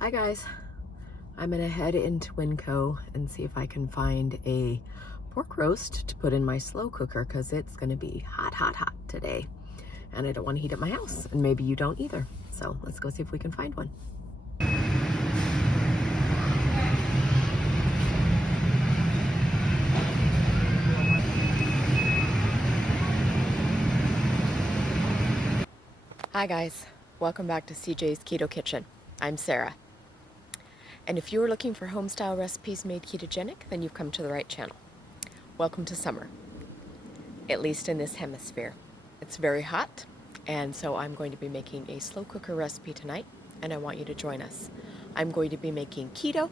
Hi guys, I'm gonna head into Winco and see if I can find a pork roast to put in my slow cooker because it's gonna be hot, hot, hot today. And I don't want to heat up my house, and maybe you don't either. So let's go see if we can find one. Hi guys, welcome back to CJ's Keto Kitchen. I'm Sarah. And if you are looking for home-style recipes made ketogenic, then you've come to the right channel. Welcome to summer, at least in this hemisphere. It's very hot, and so I'm going to be making a slow cooker recipe tonight, and I want you to join us. I'm going to be making keto,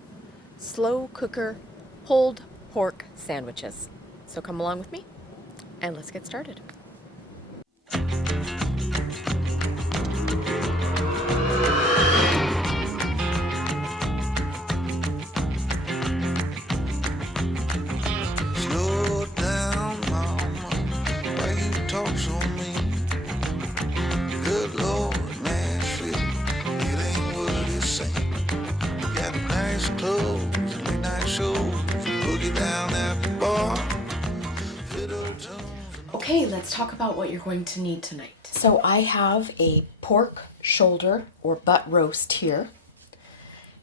slow cooker, pulled pork sandwiches. So come along with me, and let's get started. Okay, let's talk about what you're going to need tonight. So I have a pork shoulder or butt roast here,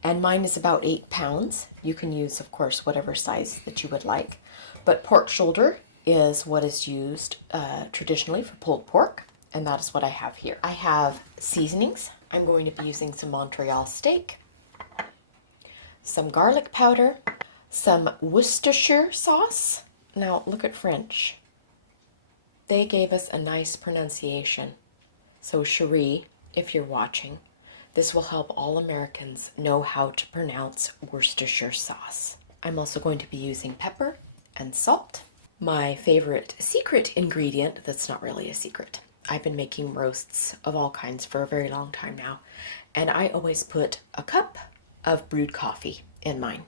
and mine is about 8 pounds. You can use, of course, whatever size that you would like, but pork shoulder is what is used traditionally for pulled pork, and that is what I have here. I have seasonings. I'm going to be using some Montreal steak, some garlic powder, some Worcestershire sauce. Now look at French. They gave us a nice pronunciation. So Cherie, if you're watching, this will help all Americans know how to pronounce Worcestershire sauce. I'm also going to be using pepper and salt. My favorite secret ingredient that's not really a secret. I've been making roasts of all kinds for a very long time now, and I always put a cup of brewed coffee in mine,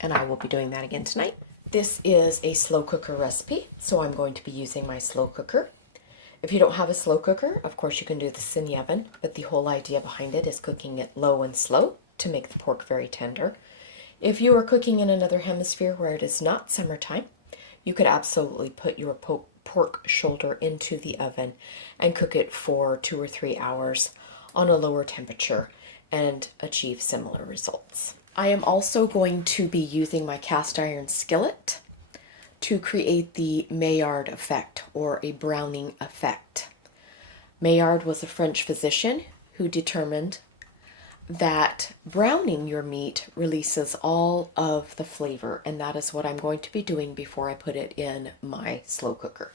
and I will be doing that again tonight. This is a slow cooker recipe, so I'm going to be using my slow cooker. If you don't have a slow cooker, of course you can do this in the oven, but the whole idea behind it is cooking it low and slow to make the pork very tender. If you are cooking in another hemisphere where it is not summertime, you could absolutely put your pork shoulder into the oven and cook it for 2 or 3 hours on a lower temperature and achieve similar results. I am also going to be using my cast iron skillet to create the Maillard effect, or a browning effect. Maillard was a French physician who determined that browning your meat releases all of the flavor, and that is what I'm going to be doing before I put it in my slow cooker.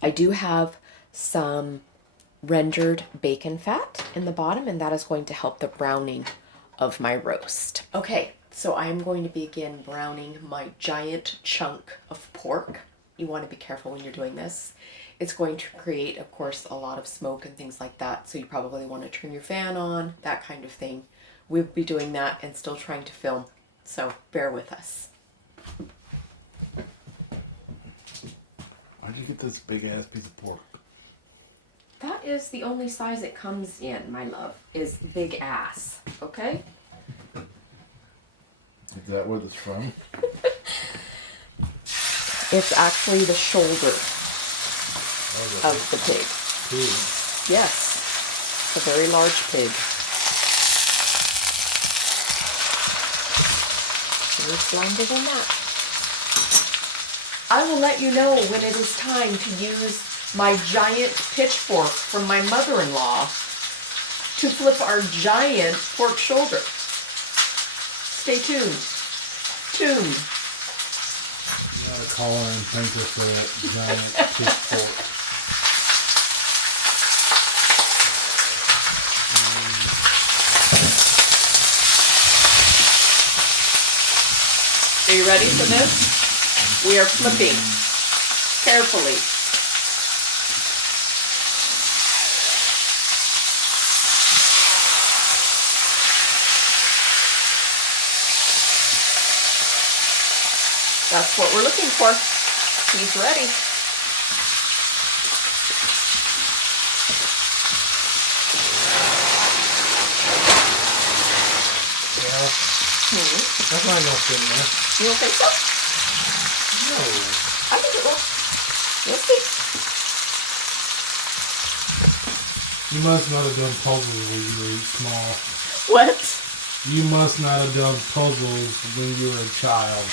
I do have some rendered bacon fat in the bottom, and that is going to help the browning of my roast. Okay, so I'm going to begin browning my giant chunk of pork. You want to be careful when you're doing this. It's going to create, of course, a lot of smoke and things like that, so you probably want to turn your fan on, that kind of thing. We'll be doing that and still trying to film, so bear with us. Why'd you get this big ass piece of pork? That is the only size it comes in, my love, is big ass, okay? Is that where it's from? It's actually the shoulder of the pig. Pig? Yes, a very large pig. It's longer than that. I will let you know when it is time to use my giant pitchfork from my mother-in-law to flip our giant pork shoulder. Stay tuned. Tuned. You gotta call her and thank her for that giant pitchfork. Are you ready for this? We are flipping carefully. That's what we're looking for. He's ready. That's not gonna fit in there. You don't think so? No. I think it will. We'll see. You must not have done puzzles when you were small. What? You must not have done puzzles when you were a child.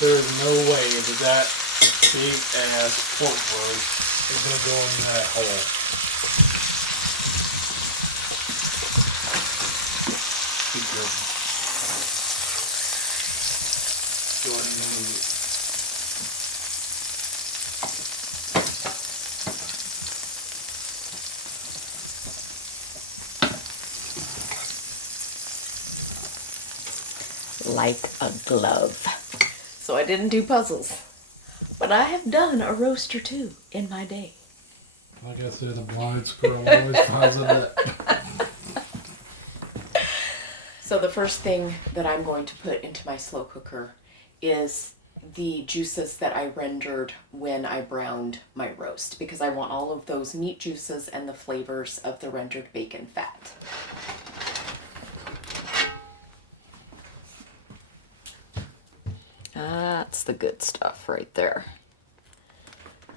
There's no way that big ass pork roast is gonna go in that hole. Keep good. Go ahead and move it. Like a glove. So I didn't do puzzles, but I have done a roast or two in my day. Like I said, a blind squirrel always finds a nut. So the first thing that I'm going to put into my slow cooker is the juices that I rendered when I browned my roast, because I want all of those meat juices and the flavors of the rendered bacon fat. That's the good stuff right there.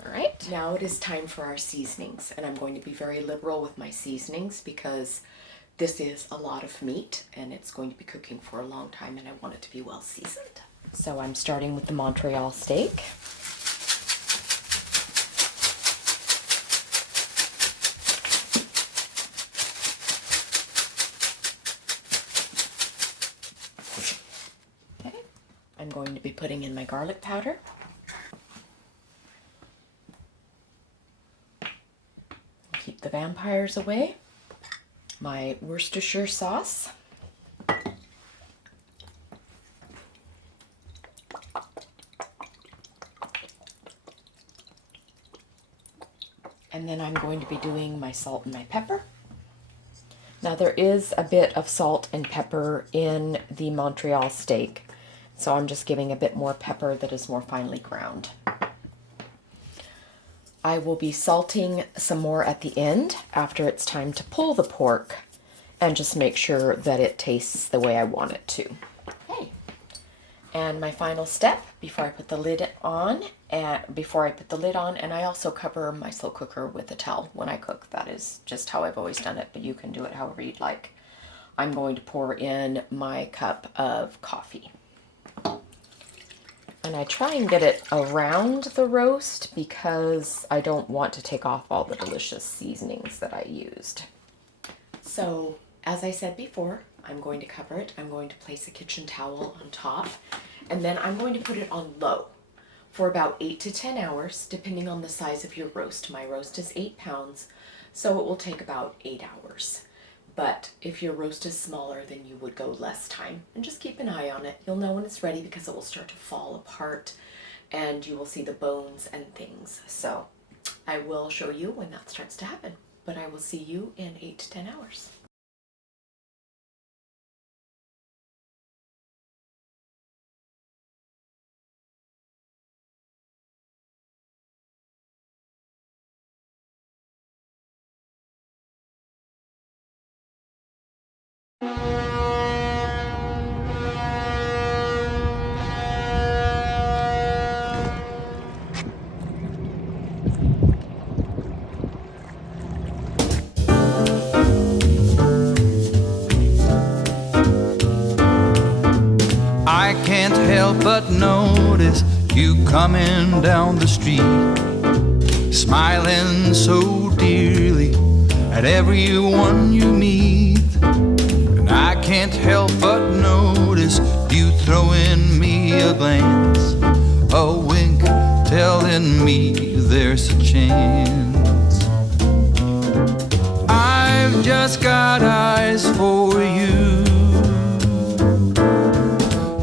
All right, now it is time for our seasonings, and I'm going to be very liberal with my seasonings because this is a lot of meat and it's going to be cooking for a long time and I want it to be well seasoned. So I'm starting with the Montreal steak. Okay, I'm going to be putting in my garlic powder. Keep the vampires away. My Worcestershire sauce. And then I'm going to be doing my salt and my pepper. Now there is a bit of salt and pepper in the Montreal steak, so I'm just giving a bit more pepper that is more finely ground. I will be salting some more at the end after it's time to pull the pork and just make sure that it tastes the way I want it to. Okay. And my final step before I put the lid on, and I also cover my slow cooker with a towel when I cook. That is just how I've always done it, but you can do it however you'd like. I'm going to pour in my cup of coffee. And I try and get it around the roast because I don't want to take off all the delicious seasonings that I used. So, as I said before, I'm going to cover it. I'm going to place a kitchen towel on top, and then I'm going to put it on low for about 8 to 10 hours, depending on the size of your roast. My roast is 8 pounds, so it will take about 8 hours. But if your roast is smaller, then you would go less time. And just keep an eye on it. You'll know when it's ready because it will start to fall apart and you will see the bones and things. So I will show you when that starts to happen. But I will see you in 8 to 10 hours. I can't help but notice you coming down the street, smiling so dearly at everyone you meet. And I can't help but notice you throwing me a glance, a wink telling me there's a chance. I've just got eyes for you.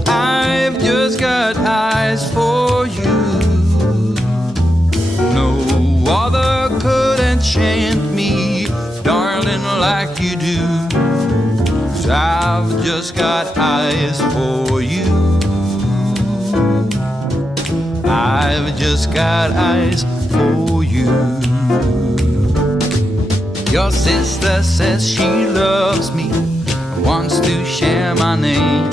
I've just got eyes for you. No other could enchant me, darling, like you do. 'Cause I've just got eyes for you. I've just got eyes for you. Your sister says she loves me. wants to share my name.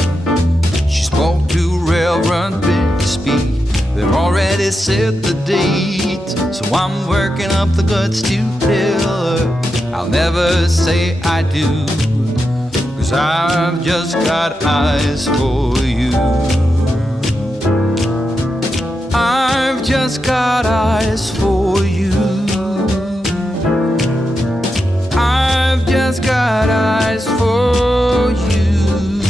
She spoke to Reverend Bixby. They've already set the date, so I'm working up the guts to tell her I'll never say I do, 'cause I've just got eyes for you. I've just got eyes for you. I've just got eyes for you.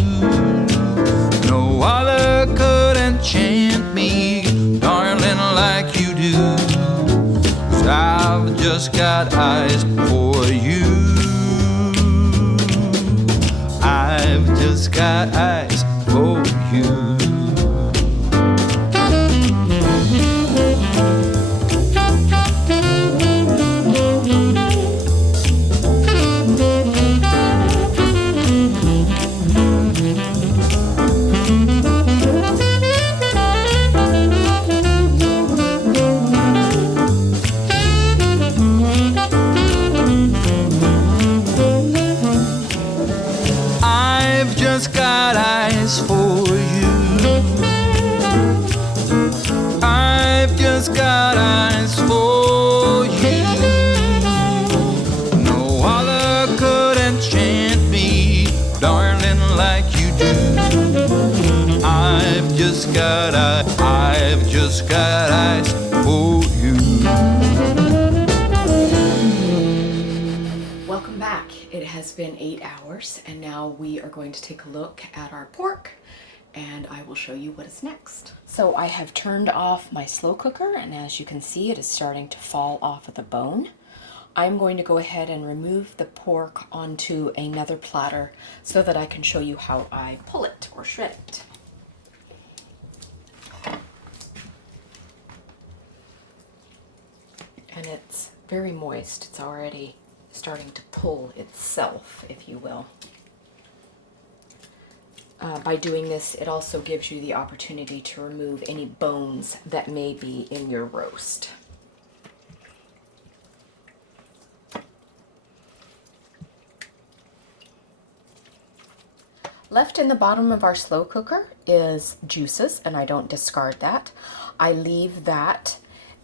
No other could enchant me, darling, like you do, 'cause I've just got eyes for you. I've just got eyes for you. I've just got eyes for you. Welcome back. It has been 8 hours and now we are going to take a look at our pork and I will show you what is next. So I have turned off my slow cooker and as you can see it is starting to fall off of the bone. I'm going to go ahead and remove the pork onto another platter so that I can show you how I pull it or shred it. And it's very moist. It's already starting to pull itself, if you will. By doing this, it also gives you the opportunity to remove any bones that may be in your roast. Left in the bottom of our slow cooker is juices, and I don't discard that. I leave that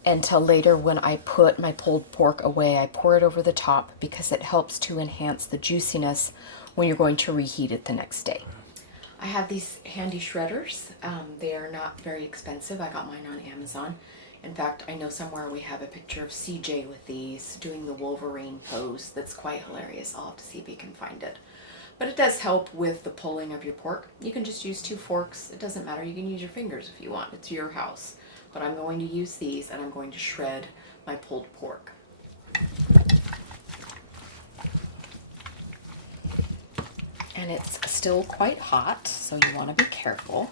until later when I put my pulled pork away. I pour it over the top because it helps to enhance the juiciness when you're going to reheat it the next day. I have these handy shredders. They are not very expensive. I got mine on Amazon. In fact, I know somewhere we have a picture of CJ with these doing the Wolverine pose. That's quite hilarious. I'll have to see if we can find it. But it does help with the pulling of your pork. You can just use 2 forks. It doesn't matter. You can use your fingers if you want. It's your house. But I'm going to use these and I'm going to shred my pulled pork. And it's still quite hot, so you want to be careful.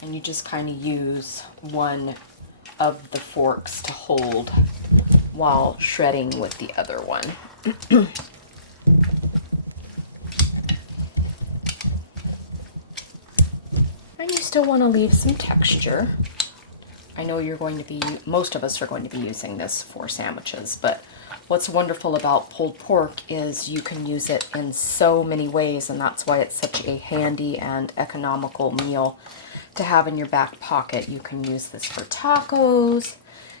And you just kind of use one of the forks to hold while shredding with the other one. And you still want to leave some texture. I know you're going to be, most of us are going to be using this for sandwiches, but what's wonderful about pulled pork is you can use it in so many ways, and that's why it's such a handy and economical meal to have in your back pocket. You can use this for tacos,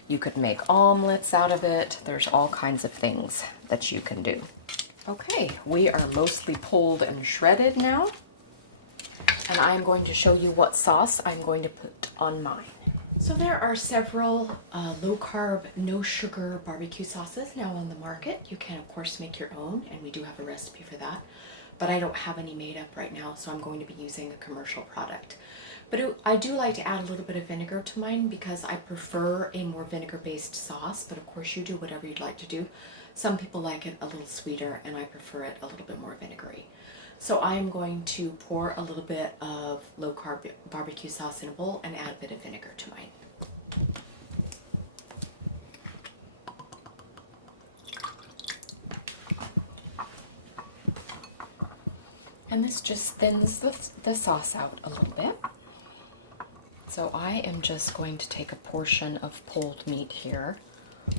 you could make omelets out of it. There's all kinds of things that you can do. Okay, we are mostly pulled and shredded now, and I'm going to show you what sauce I'm going to put on mine. So there are several low-carb, no-sugar barbecue sauces now on the market. You can, of course, make your own, and we do have a recipe for that. But I don't have any made up right now, so I'm going to be using a commercial product. But I do like to add a little bit of vinegar to mine because I prefer a more vinegar-based sauce, but of course you do whatever you'd like to do. Some people like it a little sweeter, and I prefer it a little bit more vinegary. So I'm going to pour a little bit of low-carb barbecue sauce in a bowl and add a bit of vinegar to mine. And this just thins the sauce out a little bit. So I am just going to take a portion of pulled meat here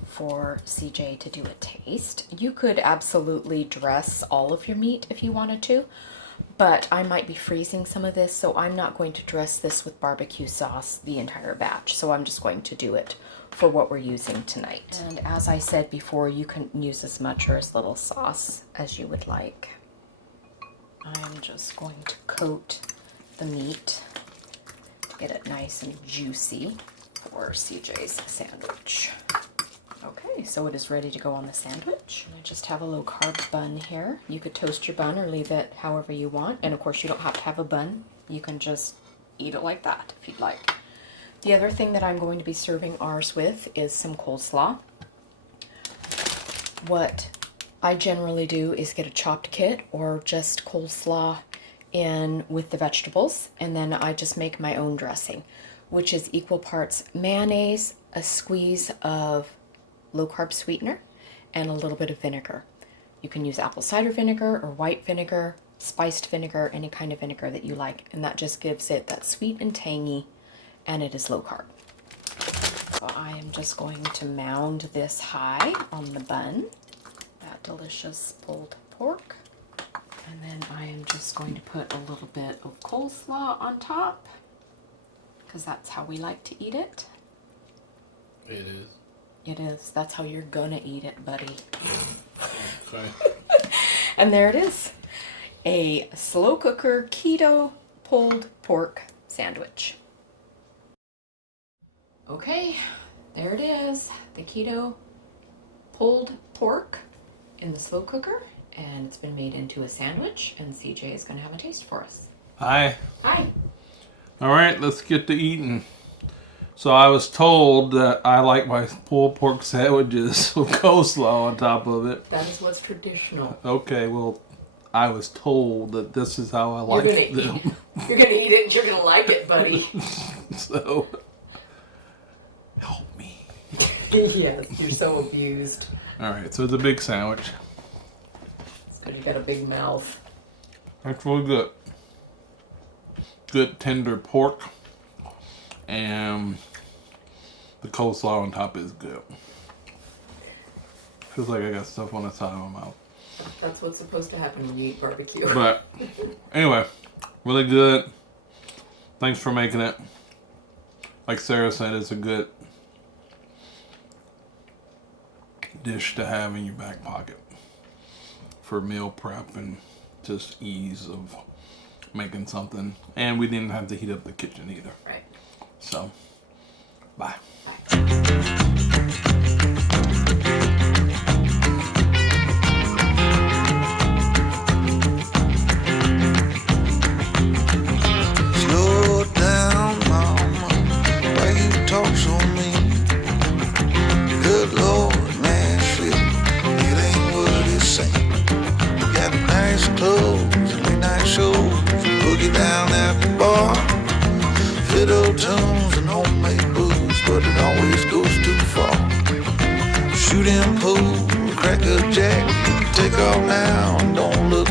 for CJ to do a taste. You could absolutely dress all of your meat if you wanted to, but I might be freezing some of this, so I'm not going to dress this with barbecue sauce the entire batch. So I'm just going to do it for what we're using tonight. And as I said before, you can use as much or as little sauce as you would like. I'm just going to coat the meat to get it nice and juicy for CJ's sandwich. Okay, so it is ready to go on the sandwich. I just have a low carb bun here. You could toast your bun or leave it however you want. And of course you don't have to have a bun. You can just eat it like that if you'd like. The other thing that I'm going to be serving ours with is some coleslaw. What I generally do is get a chopped kit or just coleslaw in with the vegetables, and then I just make my own dressing, which is equal parts mayonnaise, a squeeze of low carb sweetener, and a little bit of vinegar. You can use apple cider vinegar or white vinegar, spiced vinegar, any kind of vinegar that you like, and that just gives it that sweet and tangy, and it is low carb. So I am just going to mound this high on the bun, that delicious pulled pork, and then I am just going to put a little bit of coleslaw on top, because that's how we like to eat it. It is. It is. That's how you're gonna eat it, buddy. Okay. And there it is. A slow cooker keto pulled pork sandwich. Okay, there it is. The keto pulled pork in the slow cooker, and it's been made into a sandwich, and CJ is gonna have a taste for us. Hi. Hi. All right, let's get to eating. So I was told that I like my pulled pork sandwiches with coleslaw on top of it. That is what's traditional. Okay, well, I was told that this is how I like them. You're gonna eat it and you're gonna like it, buddy. So, help me. Yes, you're so abused. All right, so it's a big sandwich. It's because you got a big mouth. That's really good. Good tender pork. And the coleslaw on top is good. Feels like I got stuff on the side of my mouth. That's what's supposed to happen when you eat barbecue. But anyway, really good. Thanks for making it. Like Sarah said, it's a good dish to have in your back pocket for meal prep and just ease of making something. And we didn't have to heat up the kitchen either. Right. So, bye. Slow down, mama, why you talk so mean? Good Lord, Nashville, it ain't what it seems. You got nice clothes and late night shows, boogie down at the bar, fiddle tunes and homemade booze, but it always goes too far. Shooting pool, crack a jack, take off now and don't look